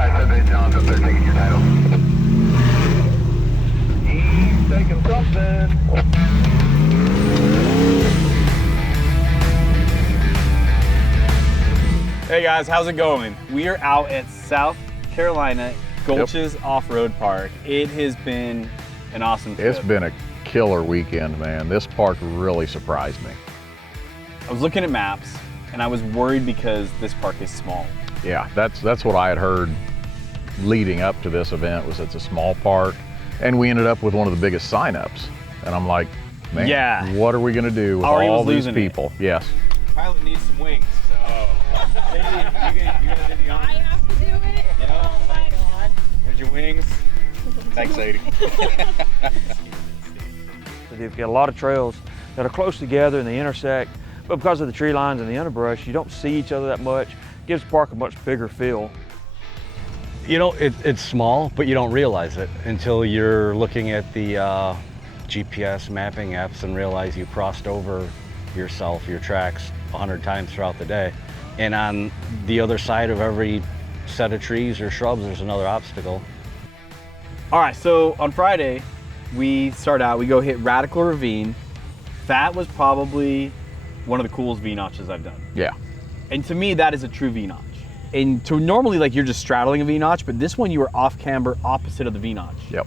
Johnson, they're taking your title. He's taking something. Hey guys, how's it going? We are out at South Carolina Gulches Off-Road Park. It has been an awesome trip. It's been a killer weekend, man. This park really surprised me. I was looking at maps and I was worried because this park is small. Yeah, that's what I had heard leading up to this event, was it's a small park, and we ended up with one of the biggest signups. And I'm like, man, what are we gonna do with all these people? Yes. Pilot needs some wings, so maybe you guys I have to do it? Yeah. Oh my God. Here's your wings. Thanks, Sadie. You've got a lot of trails that are close together and they intersect, but because of the tree lines and the underbrush, you don't see each other that much. It gives the park a much bigger feel. You know, it's small, but you don't realize it until you're looking at the GPS mapping apps and realize you crossed over yourself, your tracks 100 times throughout the day. And on the other side of every set of trees or shrubs, there's another obstacle. All right, so on Friday, we start out, we go hit Radical Ravine. That was probably one of the coolest V-notches I've done. Yeah. And to me, that is a true V-notch. And to normally, like, you're just straddling a V-notch, but this one you were off camber opposite of the V-notch. Yep.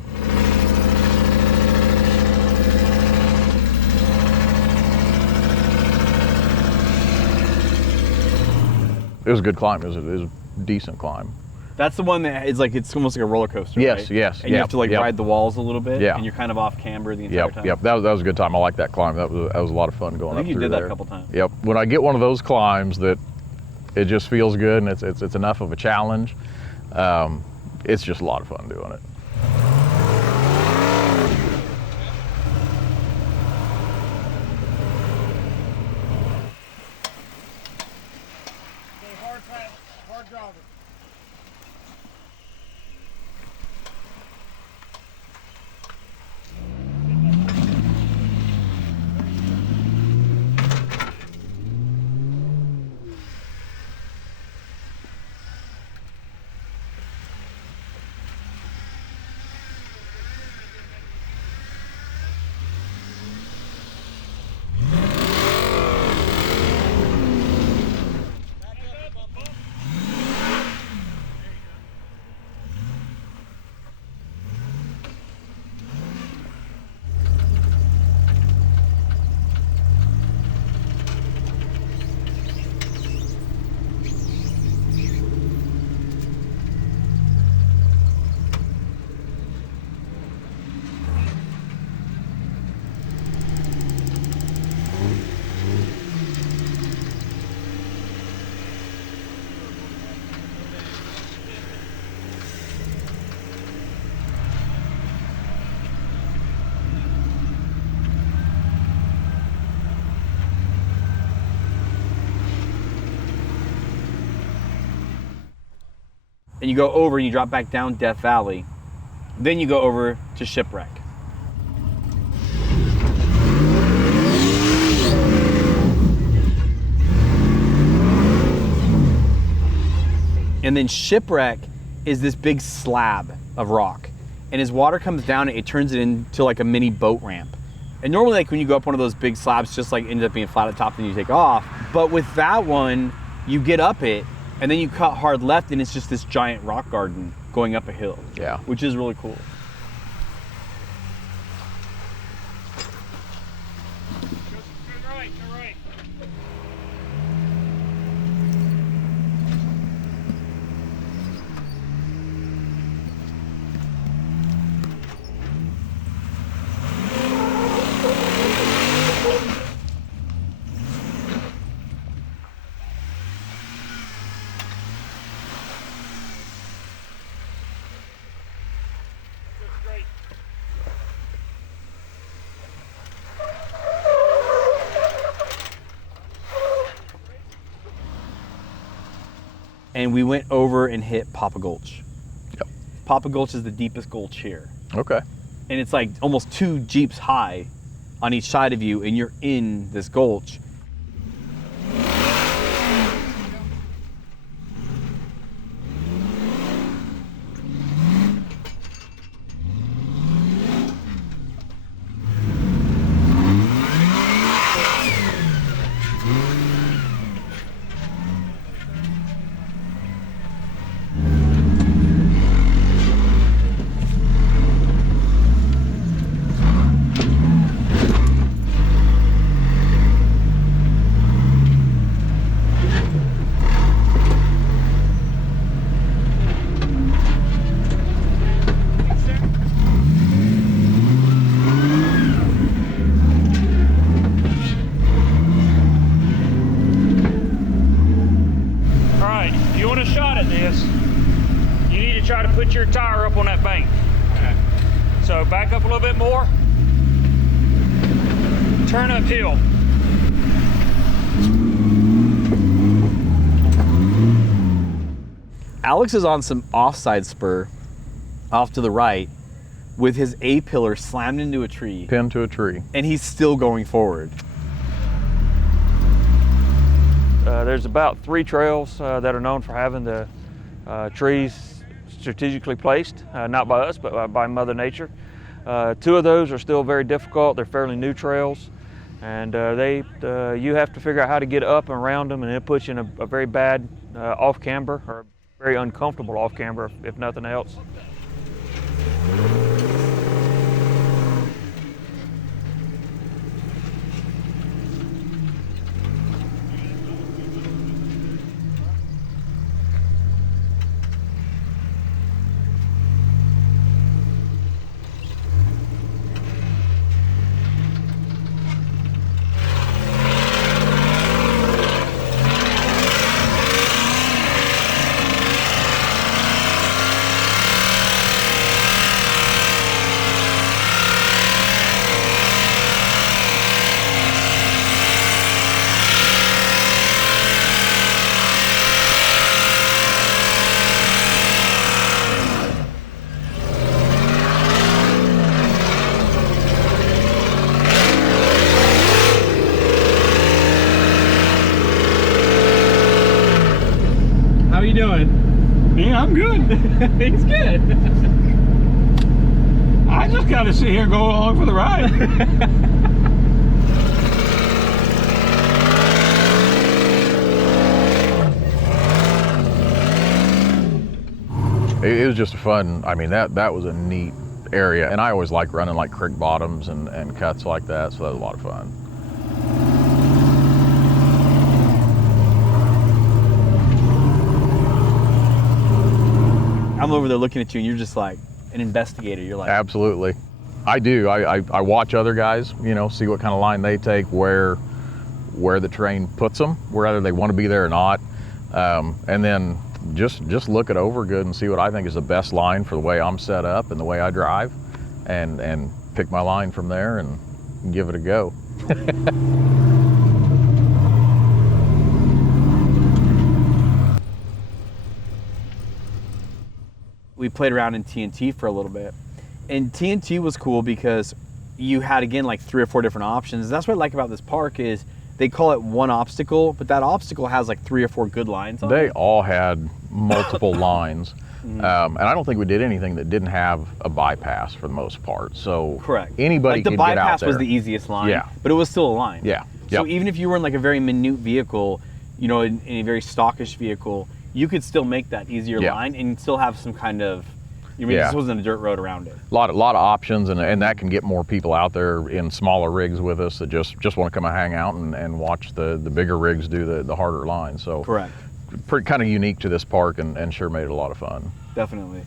It was a good climb. It was a decent climb. That's the one that is like, it's almost like a roller coaster, Yes, right? yes, And you have to like yep. ride the walls a little bit, Yeah. and you're kind of off camber the entire time. Yep. That was a good time. I like that climb. That was a lot of fun going I up think through you did there. that a couple times. Yep. When I get one of those climbs that it just feels good and it's enough of a challenge, it's just a lot of fun doing it. Hard driving. And you go over and you drop back down Death Valley. Then you go over to Shipwreck. And then Shipwreck is this big slab of rock. And as water comes down, it turns it into like a mini boat ramp. And normally, like when you go up one of those big slabs, just like ends up being flat at the top and you take off. But with that one, you get up it and then you cut hard left and it's just this giant rock garden going up a hill. Yeah. Which is really cool. Go right, go right. Great. And we went over and hit Papa Gulch. Yep. Papa Gulch is the deepest gulch here. Okay. And it's like almost 2 Jeeps high on each side of you, and you're in this gulch. to try to put your tire up on that bank. Okay. So back up a little bit more. Turn uphill. Alex is on some offside spur off to the right with his A-pillar slammed into a tree. Pinned to a tree. And he's still going forward. There's about 3 trails that are known for having the trees strategically placed, not by us, but by Mother Nature. 2 of those are still very difficult. They're fairly new trails, and you have to figure out how to get up and around them, and it puts you in a very bad off camber, or very uncomfortable off camber, if nothing else. How you doing? Yeah, I'm good. He's good. I just gotta sit here and go along for the ride. It was just a fun, I mean, that was a neat area. And I always like running like creek bottoms and cuts like that, so that was a lot of fun. I'm over there looking at you and you're just like an investigator. You're like, Absolutely. I do. I watch other guys, you know, see what kind of line they take, where the terrain puts them, whether they want to be there or not. And then just look it over good and see what I think is the best line for the way I'm set up and the way I drive, and pick my line from there and give it a go. we played around in TNT for a little bit. And TNT was cool because you had, again, like 3 or 4 different options. That's what I like about this park is they call it one obstacle, but that obstacle has like 3 or 4 good lines on it. They all had multiple lines. And I don't think we did anything that didn't have a bypass for the most part. So correct. Anybody like the could get out bypass there. was the easiest line, Yeah. but it was still a line. Yeah. So Yep. even if you were in like a very minute vehicle, you know, in a very stockish vehicle, you could still make that easier Yeah. line and still have some kind of, I mean, Yeah. this wasn't a dirt road around it. A lot of options, and that can get more people out there in smaller rigs with us that just want to come and hang out and watch the bigger rigs do the harder lines. So Correct. pretty kind of unique to this park, and sure made it a lot of fun. Definitely.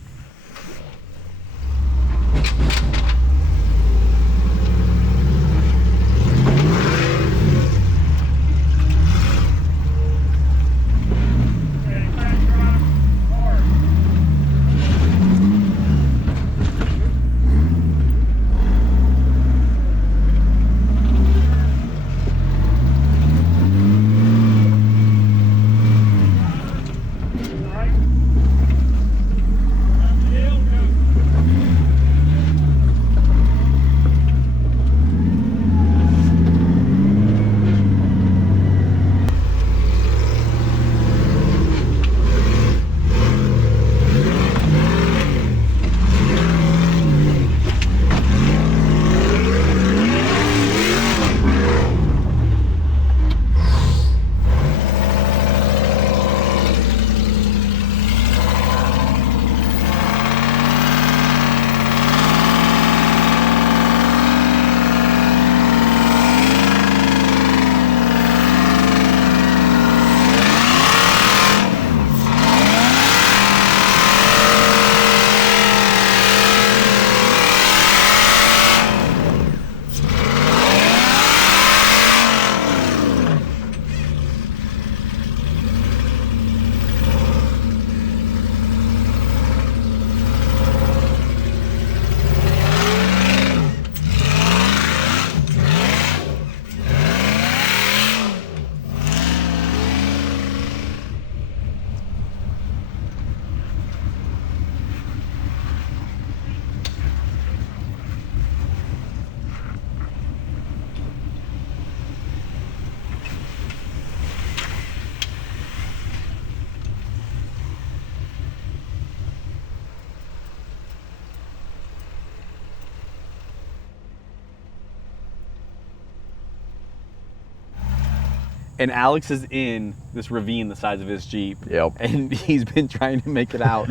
And Alex is in this ravine the size of his Jeep. Yep. And he's been trying to make it out,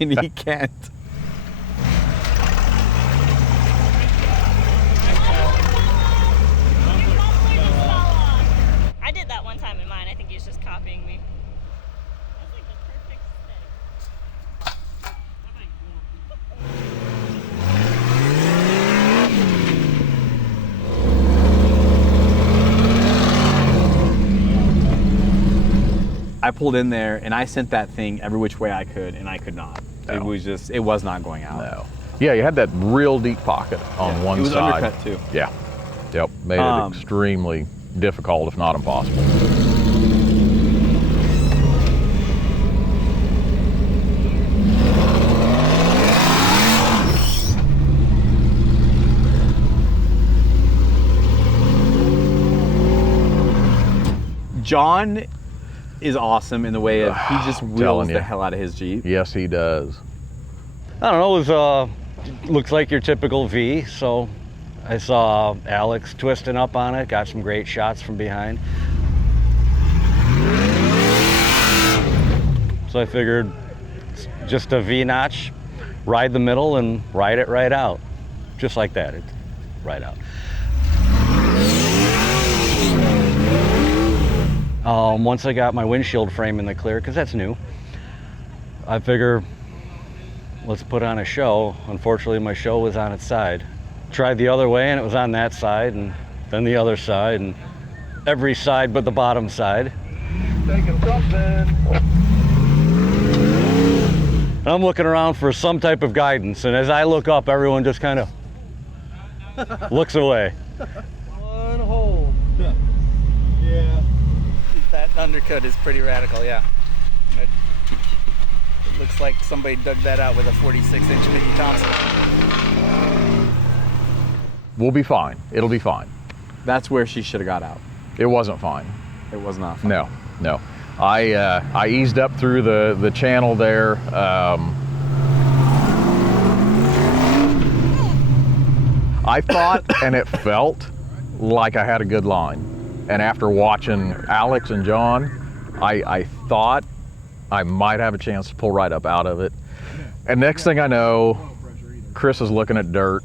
and he can't. I did that one time in mine. I think he's just copying me. That's like the perfect I pulled in there and I sent that thing every which way I could, and I could not. No. It was not going out. No. Yeah, you had that real deep pocket on one it was side. undercut too. Yeah. Yep. Made it extremely difficult, if not impossible. John is awesome in the way of he just wheels you. the hell out of his Jeep. Yes, he does. I don't know, it was looks like your typical V, so I saw Alex twisting up on it, got some great shots from behind. So I figured just a V-notch, ride the middle and ride it right out. Just like that, it's right out. Once I got my windshield frame in the clear, because that's new, I figure let's put on a show. Unfortunately, my show was on its side. Tried the other way and it was on that side, and then the other side, and every side but the bottom side. Taking something. And I'm looking around for some type of guidance, and as I look up, everyone just kind of looks away. One hole. Yeah. That undercut is pretty radical, yeah. It looks like somebody dug that out with a 46-inch Mickey Thompson. We'll be fine. It'll be fine. That's where she should have got out. It wasn't fine. It was not fine. No, no. I eased up through the channel there. I thought and it felt like I had a good line. And after watching Alex and John, I thought I might have a chance to pull right up out of it. And next thing I know, Chris is looking at dirt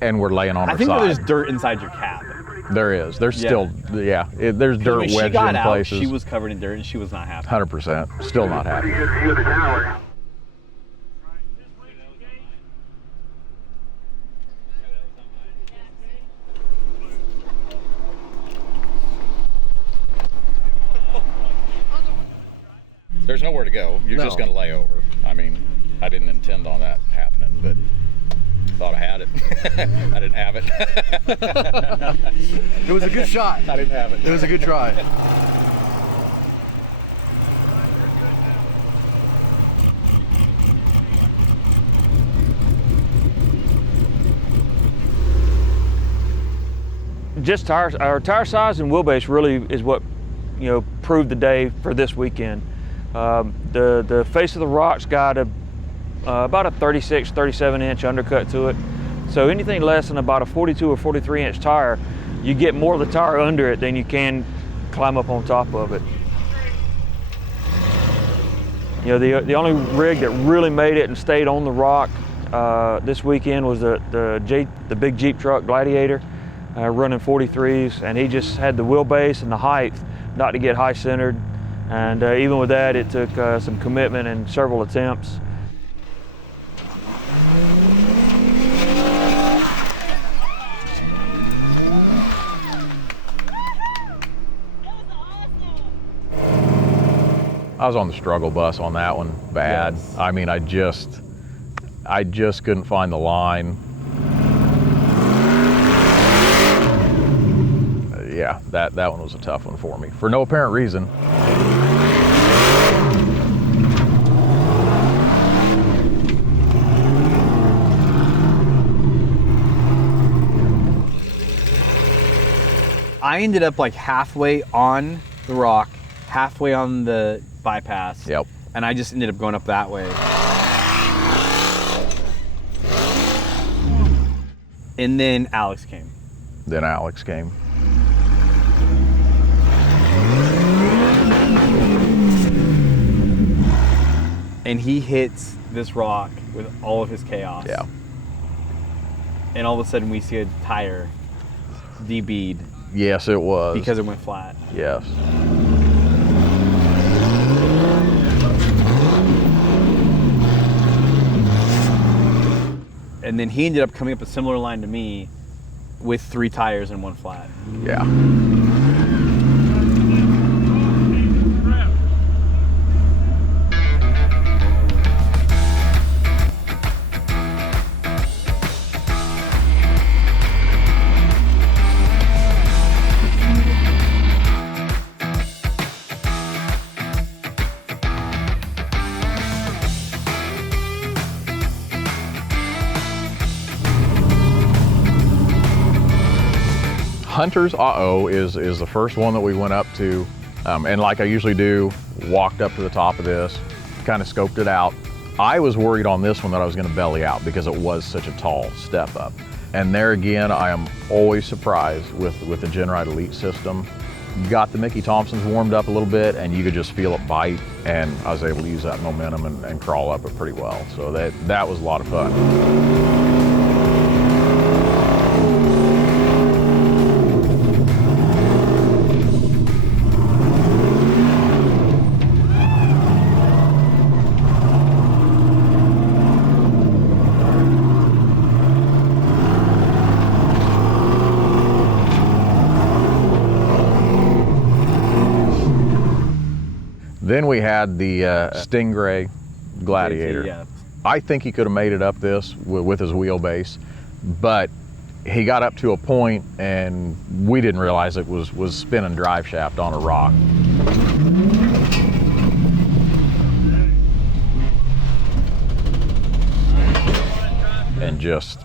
and we're laying on our side. I think there's dirt inside your cab. There is. There's still, there's dirt When wedged she got in out, places. she was covered in dirt and she was not happy. 100%. Still not happy. Pretty good view of the tower. There's nowhere to go. You're just going to lay over. I mean, I didn't intend on that happening, but thought I had it. I didn't have it. It was a good shot. I didn't have it. It was a good try. Just our tire size and wheelbase really is what proved the day for this weekend. The face of the rock's got about a 36, 37 inch undercut to it. So anything less than about a 42 or 43 inch tire, you get more of the tire under it than you can climb up on top of it. The only rig that really made it and stayed on the rock this weekend was the big Jeep truck Gladiator, running 43s, and he just had the wheelbase and the height not to get high centered. And even with that, it took some commitment and several attempts. I was on the struggle bus on that one, bad. Yes. I mean, I just couldn't find the line. Yeah, that one was a tough one for me, for no apparent reason. I ended up like halfway on the rock, halfway on the bypass. Yep. And I just ended up going up that way. And then Alex came. Then Alex came. and he hits this rock with all of his chaos. Yeah. And all of a sudden we see a tire DB'd. Yes, it was. Because it went flat. Yes. And then he ended up coming up a similar line to me with 3 tires and 1 flat. Yeah. Hunter's Uh-Oh is the first one that we went up to, and like I usually do, walked up to the top of this, kind of scoped it out. I was worried on this one that I was going to belly out because it was such a tall step up. And there again, I am always surprised with the GenRide Elite system. Got the Mickey Thompsons warmed up a little bit and you could just feel it bite, and I was able to use that momentum and crawl up it pretty well. So that was a lot of fun. Then we had the Stingray Gladiator. Yeah. I think he could have made it up this with his wheelbase, but he got up to a point and we didn't realize it was spinning drive shaft on a rock. And just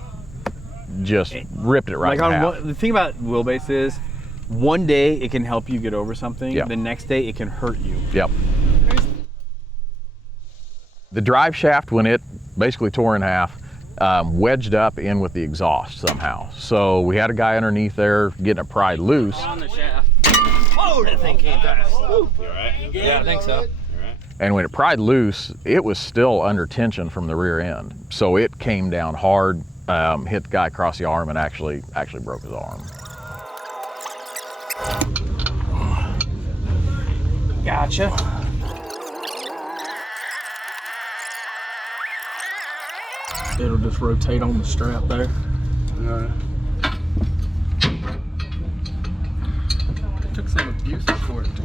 ripped it right in half. The thing about wheelbase is, one day it can help you get over something, Yep. the next day it can hurt you. Yep. The drive shaft, when it basically tore in half, wedged up in with the exhaust somehow. So we had a guy underneath there getting it pried loose. On the shaft. Oh, that thing came fast. You all right? Yeah, I think so. And when it pried loose, it was still under tension from the rear end. So it came down hard, hit the guy across the arm, and actually broke his arm. Gotcha. It'll just rotate on the strap there. It took some abuse for it to.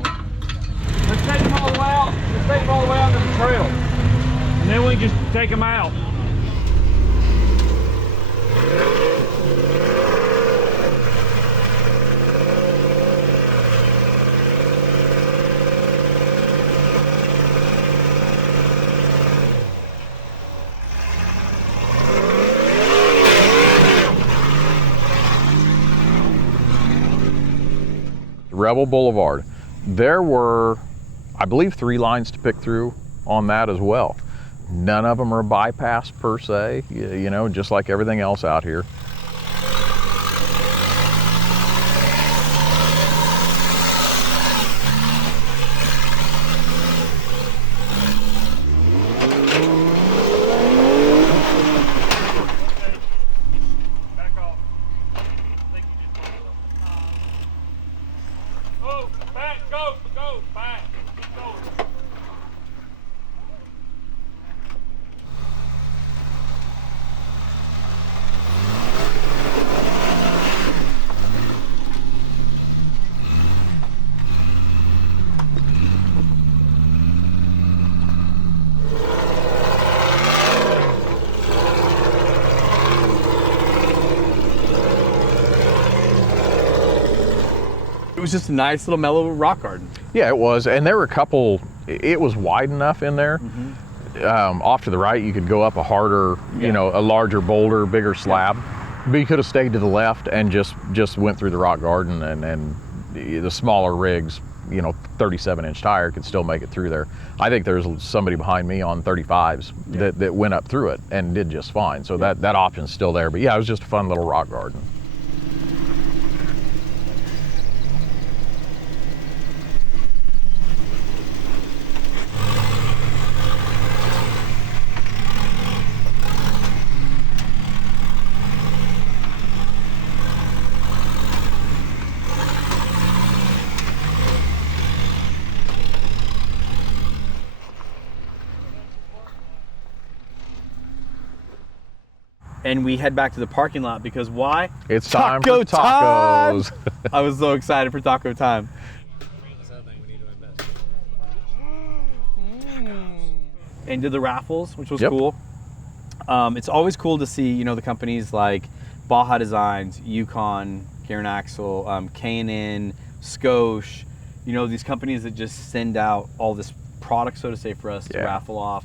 Let's take them all the way out. Let's take them all the way out to the trail. And then we can just take them out. Rebel Boulevard. There were, I believe, 3 lines to pick through on that as well. None of them are bypass per se, you know, just like everything else out here. It was just a nice little mellow rock garden. Yeah, it was, and there were a couple, it was wide enough in there. Off to the right, you could go up a harder, you know, a larger boulder, bigger slab. But you could have stayed to the left and just went through the rock garden, and the smaller rigs, you know, 37-inch tire could still make it through there. I think there's somebody behind me on 35s that went up through it and did just fine. So that option's still there. But yeah, it was just a fun little rock garden. and we head back to the parking lot because why? It's time Taco for tacos. time! I was so excited for taco time. And did the raffles, which was cool. It's always cool to see, you know, the companies like Baja Designs, Yukon, Garen Axle, K&N, Scosche, you know, these companies that just send out all this product, so to say, for us to raffle off.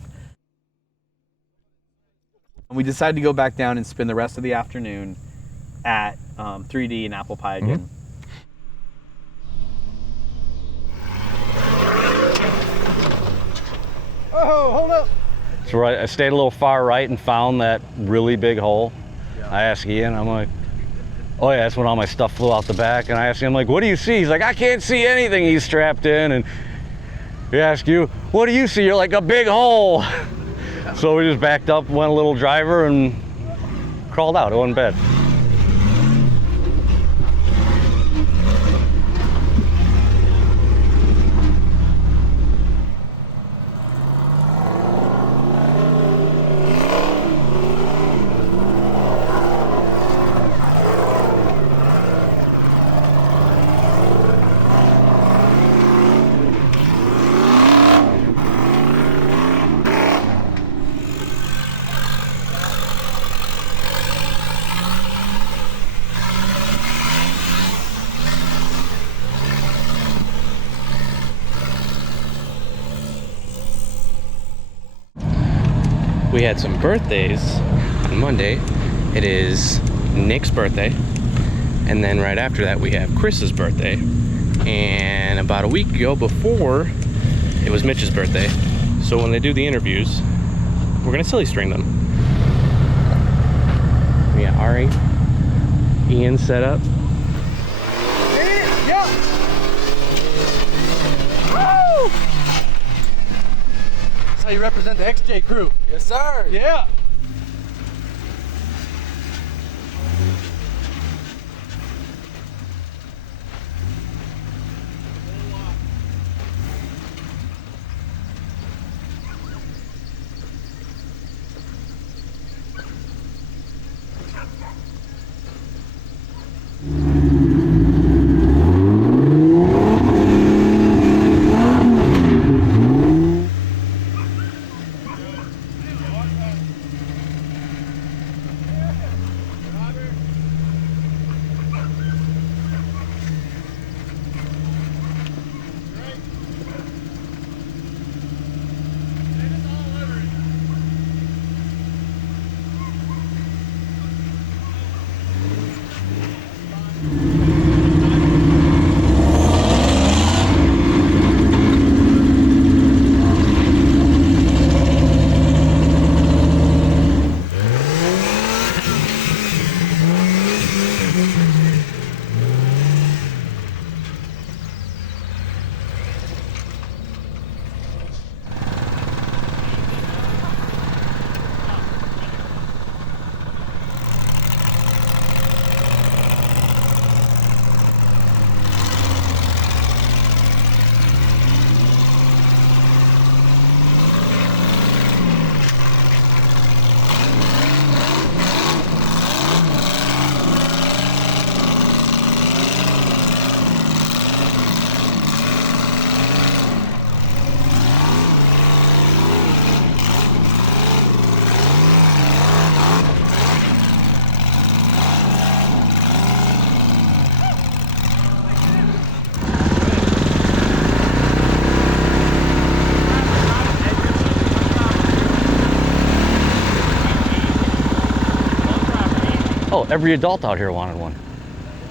And we decided to go back down and spend the rest of the afternoon at 3D and Apple Pie again. Oh, hold up. So I stayed a little far right and found that really big hole. I asked Ian, I'm like, oh yeah, that's when all my stuff flew out the back. And I asked him, like, what do you see? He's like, I can't see anything. He's strapped in. And he asked you, what do you see? You're like, a big hole. So we just backed up, went a little driver, and crawled out. It wasn't bad. We had some birthdays on Monday. It is Nick's birthday, and then right after that we have Chris's birthday, and about a week ago before it was Mitch's birthday. So when they do the interviews, we're gonna silly string them. We got Ari, Ian set up. How you represent the XJ crew. Yes, sir. Yeah. Oh, every adult out here wanted one.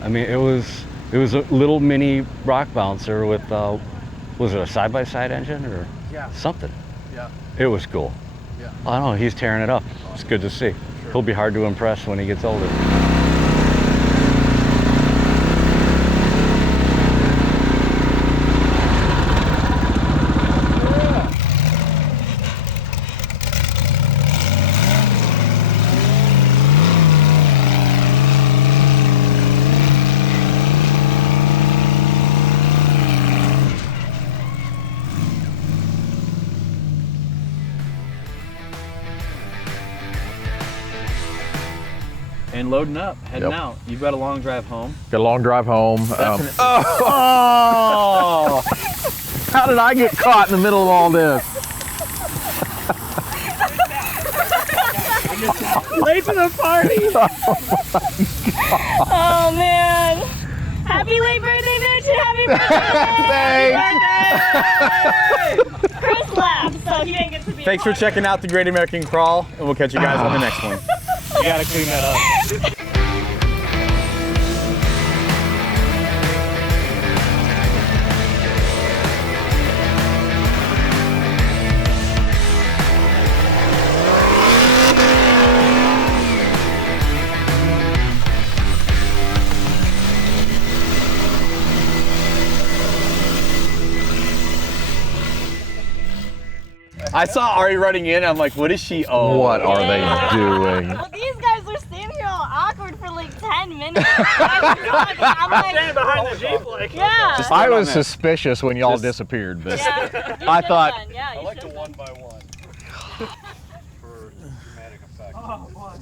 I mean, it was a little mini rock bouncer with, was it a side-by-side engine or something? Yeah. It was cool. Yeah. I don't know, he's tearing it up. It's good to see. Sure. He'll be hard to impress when he gets older. and loading up, heading out. You've got a long drive home. Got a long drive home. Oh! How did I get caught in the middle of all this? Late to the party. Oh man! Happy late birthday, bitch! Happy birthday! Chris laughed, so he didn't get to be. Thanks for checking out the Great American Crawl, and we'll catch you guys on the next one. You gotta clean that up. I saw Ari running in. I'm like, what is she? Oh, what are they doing? Well, these guys were standing here all awkward for like 10 minutes. I'm like, Standing behind the Jeep like. yeah. I was suspicious when y'all disappeared, but Yeah. I thought. Yeah, you I like the should've one by one for dramatic effect. Oh, boy.